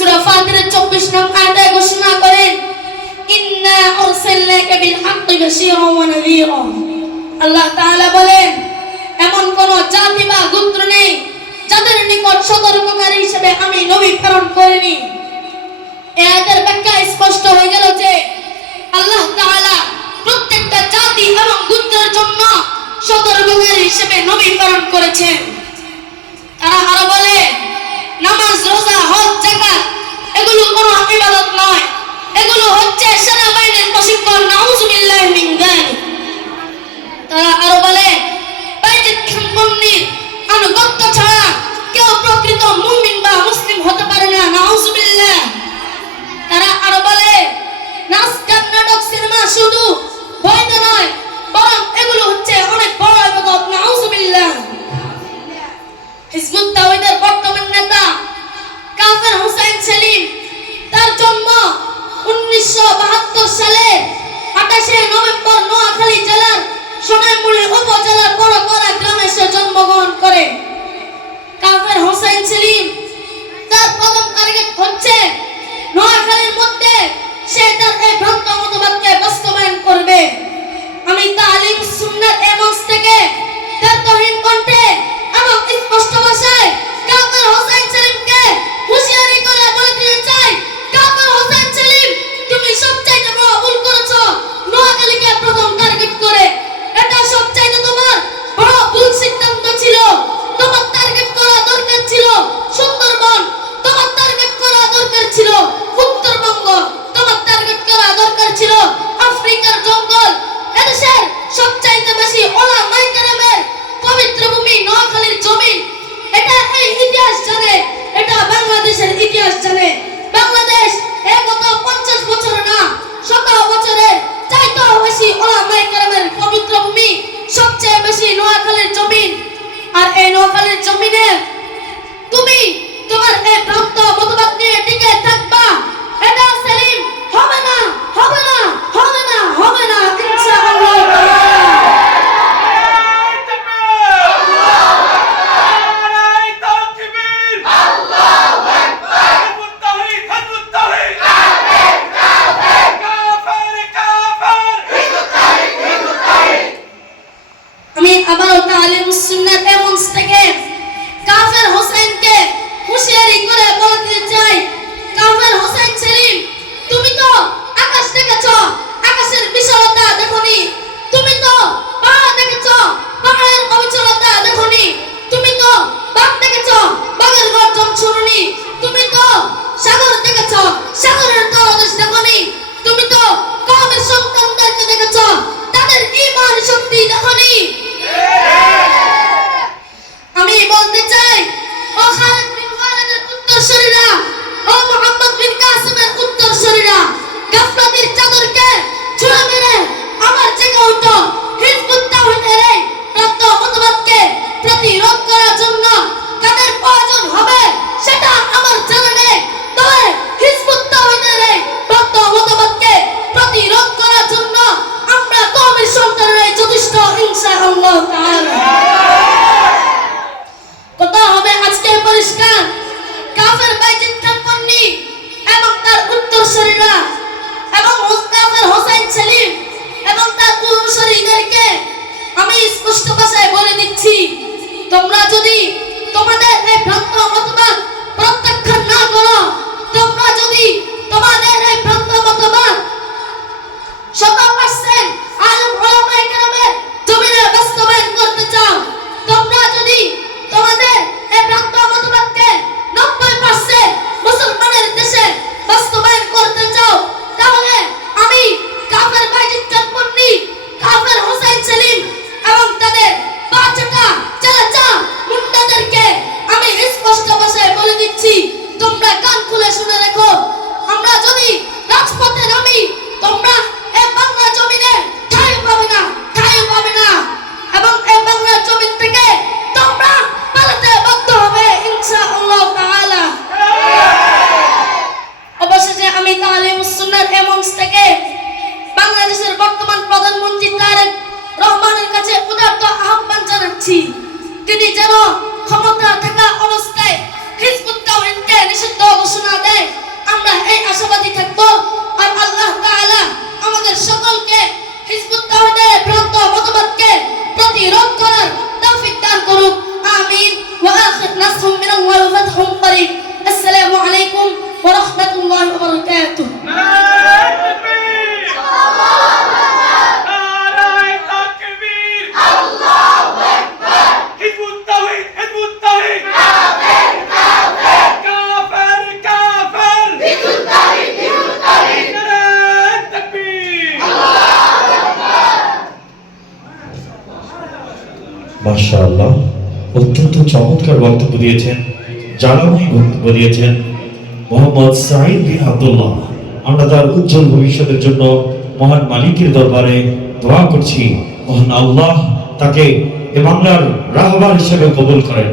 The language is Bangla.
সূরা ফাতিরের 24 নং আয়াতে ঘোষণা করেন, ইন্না আরসালনাকা বিল হাক্কি বাশীরান ওয়া নাযীরা। আল্লাহ তাআলা বলেন, এমন কোন জাতি বা গোত্র নেই যাদের নিকট সতর্ককারী হিসেবে আমি নবী প্রেরণ করিনি। এই আয়াতের ব্যাখ্যা স্পষ্ট হয়ে গেল যে আল্লাহ তাআলা প্রত্যেকটা জাতি এবং গোত্রের জন্য সতর্ককারী হিসেবে নবী প্রেরণ করেছেন। তারা আরো বলে, নামাজ, রোজা, হজ, যাকাত এগুলো কোনো ইবাদত নয়, এগুলো হচ্ছে সেনাবাহিনীর প্রশিক্ষণ। নাউযুবিল্লাহি মিন যালিক। তারা আরো বলে, বাইতুল খানবন্নির আনুগত্য ছাড়া কেউ প্রকৃত মুমিন বা মুসলিম হতে পারে না। নাউযুবিল্লাহ। তারা আরো বলে, নাচ, গান, নাটক, সিনেমা শুধু বৈধ নয়, বরং এগুলো হচ্ছে অনেক বড় ইবাদত। নাউযুবিল্লাহ। হিজবুত তাওহীদের বর্তমান নেতা কাফের হোসেন সেলিম, তার জন্ম 1972 সালে 28 নভেম্বর নোয়াখালী জেলার সোনাইমুড়ি উপজেলার বড়করা গ্রামে সে জন্মগ্রহণ করে। কাফের হোসেন সেলিম তার প্রথম টার্গেট হচ্ছে নোয়াখালীর মধ্যে সে তার এই ভ্রান্ত মতবাদকে বাস্তবায়ন করবে। আমি তালিম সুন্নাত এমস থেকে তার তহিন কণ্ঠে এবং স্পষ্ট ভাষায় কাফের হোসেন সেলিমকে হুঁশিয়ারি করে বলে দিতে চাই, কাফের হোসেন সেলিম, তুমি সবচাইতে বড় ভুল করেছো নোয়াখালীকে প্রথম টার্গেট করে। এটা সবচাইতে তোমার বড় ভুল সিদ্ধান্ত ছিল। তোমার টার্গেট করা দরকার ছিল সুন্দরবন, তোমার টার্গেট করা দরকার ছিল উত্তরবঙ্গ, তোমার টার্গেট করা দরকার ছিল আফ্রিকার জঙ্গল। এদেশের সবচাইতে বেশি ওলামায়ে কেরামের পবিত্র ভূমি নোয়াখালীর জমিন। এটা এই ইতিহাস জানে, এটা বাংলাদেশের ইতিহাস জানে। বাংলাদেশ গত 50 বছর না, 17 বছরের চাইতেও বেশি ওলামায়ে কেরামের পবিত্র ভূমি, সবচেয়ে বেশি নোয়াখালীর জমিন। আর এই নোয়াখালীর জমিনে তুমি তোমার এই ভ্রান্ত মতবাদ নিয়ে টিকে থাকবা, এটা সেলিম হবে না, হবে না, হবে না, হবে না ইনশাআল্লাহ। আমি আবারও তালিম সুন্নাত এমস থেকে কাফের হোসেনকে হুঁশিয়ারি করে বলে দিতে চাই, কাফের হোসেন সেলিম, তুমি তো আকাশ দেখেছো, আকাশের বিশালতা দেখোনি। তুমি তো পাহাড় দেখেছো, পাহাড়ের অবিচলতা দেখোনি। তুমি তো বাঘ দেখেছো, বাঘের গর্জন শুনোনি। তুমি তো সাগর দেখেছো, সাগরের তলদেশ দেখোনি। তুমি তো কওমের সন্তানদেরকে দেখেছো, তাদের ঈমান শক্তি দেখোনি। আমি বলতে চাই, ও খালিদ বিন ওয়ালিদের উত্তরসূরিরা, ও মুহাম্মদ বিন কাসিমের উত্তরসূরিরা, গাফলাতির চাদরকে ছুঁড়ে মেরে আবার জেগে ওঠো। হিজবুত তাওহীদের এই প্রান্ত মতবাদকে প্রতিরোধ করার জন্য কাদের প্রয়োজন হবে সেটা আমার জানা নেই, তবে হিজবুত তাওহীদের এই প্রান্ত মতবাদকে প্রতিরোধ করার জন্য আমরা কওমের সন্তানরাই যথেষ্ট ইনশাআল্লাহ তাআলা। কথা হবে আজকে পরিষ্কার, কাফের বাইতুল খানবন্নি এবং তার উত্তরসূরিরা এবং কাফের হোসেন সেলিম এবং তার অনুসারীদেরকে আমি স্পষ্ট ভাষায় বলে দিচ্ছি, তোমরা যদি তোমাদের এই ভ্রান্ত মতবাদ প্রত্যাখ্যান না করো, তোমরা যদি তোমাদের এই ভ্রান্ত মতবাদ 100% আলেম ওলামায়ে কেরামের জমিনে বাস্তবায়ন করতে চাও, তোমরা যদি তোমাদের এই ভ্রান্ত মতবাদকে 90% মুসলমানের দেশে বাস্তবায়ন করতে চাও, তাহলে আমি কাফের বাইতুল খানবন্নি, কাফের হোসেন সেলিম এবং তাদের পাঁচটা চালাচা মুন্ডাদেরকে আমি স্পষ্ট ভাষায় বলে দিচ্ছি, তোমরা কান খুলে শুনে রেখো। আমরা যদি রাজপথে নামি, তোমরা এই বাংলা জমিনে ঠাঁই পাবে না, ঠাঁই পাবে না, এবং এই বাংলা জমিন থেকে তোমরা পালাতে বাধ্য হবে ইনশাআল্লাহ তাআলা। অবশেষে আমি তালিম সুন্নাত এমস থেকে বাংলাদেশের বর্তমান প্রধানমন্ত্রী তারেক রহমানের কাছে উদাত্ত আহ্বান জানাচ্ছি, তিনি যেন ক্ষমতা থাকা অবস্থায় হিজবুত তাওহীদকে নিষিদ্ধ ঘোষণা দেয়। আশাবাদী থাকবো। আর আল্লাহ তাআলা আমাদের সকলকে হিজবুত তাওহীদের ভ্রান্ত মতবাদকে প্রতিরোধ করার তৌফিক দান করুক। আমিন। ওয়া আখির নাসরুম মিনাল্লাহি ওয়া ফাতহুম করিব। আসসালামু আলাইকুম ওয়া রাহমাতুল্লাহি ওয়া বারাকাতুহু। মাশাআল্লাহ, অত্যন্ত চমৎকার বক্তব্য দিয়েছেন, জ্বালাময়ী বক্তব্য দিয়েছেন মোহাম্মদ সাঈদ বিন আব্দুল্লাহ। আমরা তার উজ্জ্বল ভবিষ্যতের জন্য মহান মালিকের দরবারে দোয়া করছি, মহান আল্লাহ তাকে এ বাংলার রাহবার হিসেবে কবুল করেন।